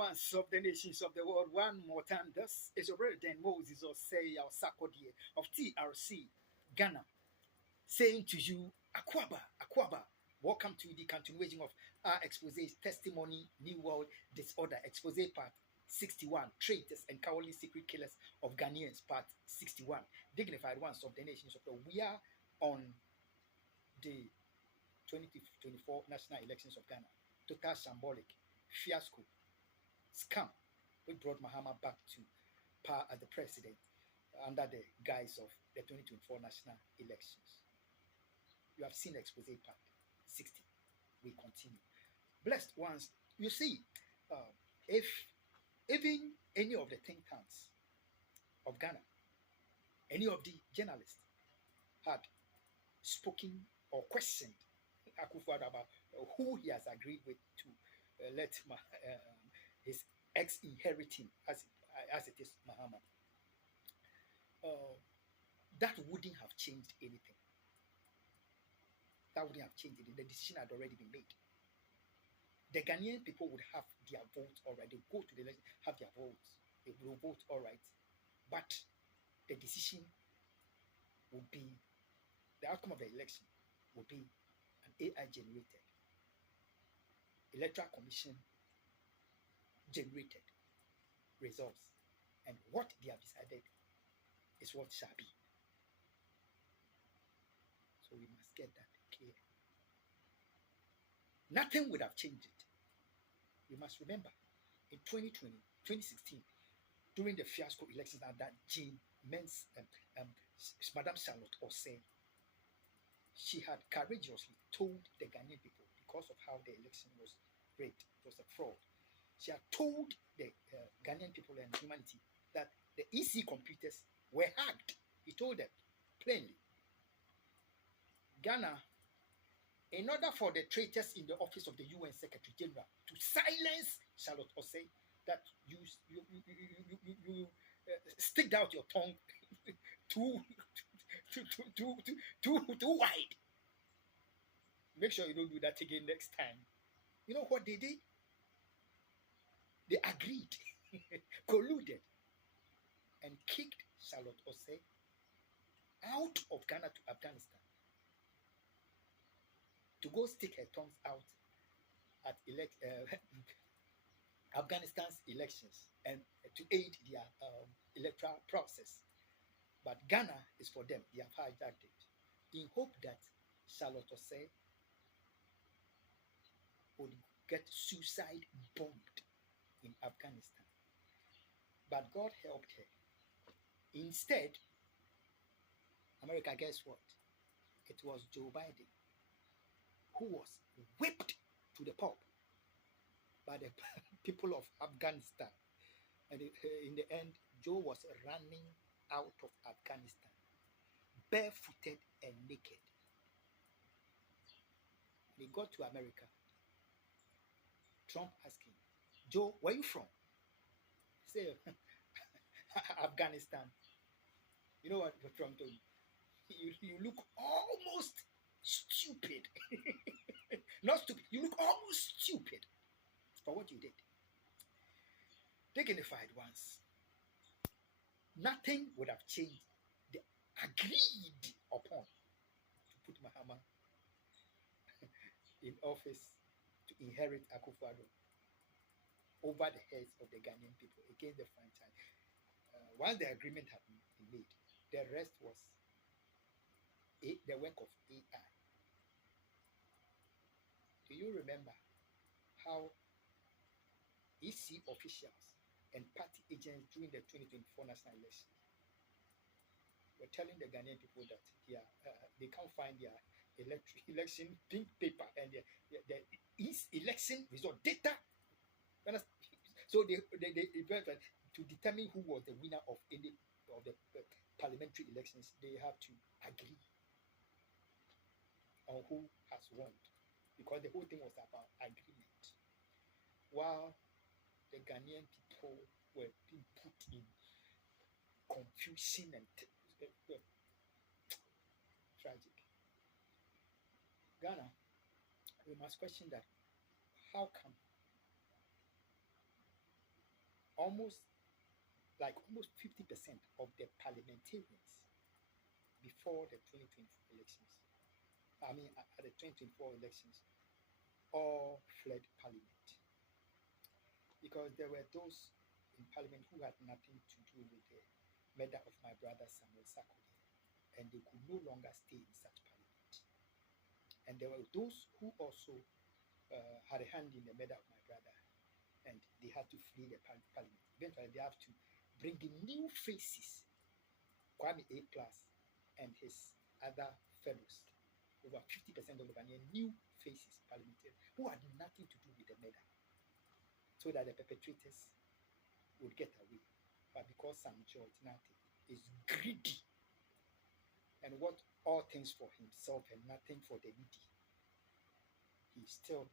ones of the nations of the world one more time. This is your brother Dan Moses or say our Sakodie of TRC Ghana saying to you, Akwaba, Akwaba. Welcome to the continuation of our expose testimony, New World Disorder, expose part 61, Traitors and Cowardly Secret Killers of Ghanaians, part 61, Dignified Ones of the Nations of the world. We are on the 2024 national elections of Ghana. Total shambolic, fiasco, scam, which brought Mahama back to power as the president under the guise of the 2024 national elections. You have seen expose part 60. We continue. Blessed ones, you see, if even any of the think tanks of Ghana, any of the journalists had spoken or questioned Akufo-Addo about who he has agreed with to let his ex-inherit him as it is Mahama, that wouldn't have changed anything. That wouldn't have changed it. The decision had already been made. The Ghanaian people would have their votes already. Go to the election, have their votes. They will vote all right. But the decision would be, the outcome of the election would be an AI generated, Electoral Commission generated results. And what they have decided is what shall be. So we must get that clear. Nothing would have changed it. You must remember, in 2020, 2016, during the fiasco elections, that Madame Charlotte Osei, she had courageously told the Ghanaian people, because of how the election was rigged, it was a fraud. She had told the Ghanaian people and humanity that the EC computers were hacked. He told them plainly. Ghana, in order for the traitors in the office of the UN Secretary General to silence Charlotte Osei, that you stick out your tongue too wide. Make sure you don't do that again next time. You know what they did? They agreed, colluded, and kicked Charlotte Osei out of Ghana to Afghanistan to go stick her tongues out at Afghanistan's elections and to aid their electoral process. But Ghana is for them. They have hijacked it in hope that Charlotte Osei would get suicide bombed in Afghanistan. But God helped her. Instead, America, guess what? It was Joe Biden who was whipped to the pulp by the people of Afghanistan. And in the end, Joe was running out of Afghanistan, barefooted and naked. When he got to America, Trump asked him, Joe, where are you from? He said, Afghanistan. You know what Trump told me? You look almost stupid. Not stupid. You look almost stupid for what you did. Dignified ones. Nothing would have changed. They agreed upon to put Mahama in office to inherit Akufo-Addo over the heads of the Ghanaian people against the franchise. Once the agreement had been made, the rest was the work of AI. Do you remember how EC officials and party agents during the 2024 national election were telling the Ghanaian people that they can't find their election pink paper and the election result data? So they to determine who was the winner of any of the parliamentary elections, they have to agree on who has won, because the whole thing was about agreement. While the Ghanaian people were being put in confusion and tragic. Ghana, we must question that. How come almost 50% of the parliamentarians before the 2024 elections, at the 2024 elections, all fled parliament because there were those in parliament who had nothing to do with the murder of my brother Samuel Sarkozy, and they could no longer stay in such parliament. And there were those who also had a hand in the murder of my brother, and they had to flee the parliament. Eventually, they have to bring in new faces, Kwame A. Plus and his other fellows, over 50% of the Ghanaian new faces, parliamentarians, who had nothing to do with the murder, so that the perpetrators would get away. But because Sam George Nate is greedy and want all things for himself and nothing for the needy, he still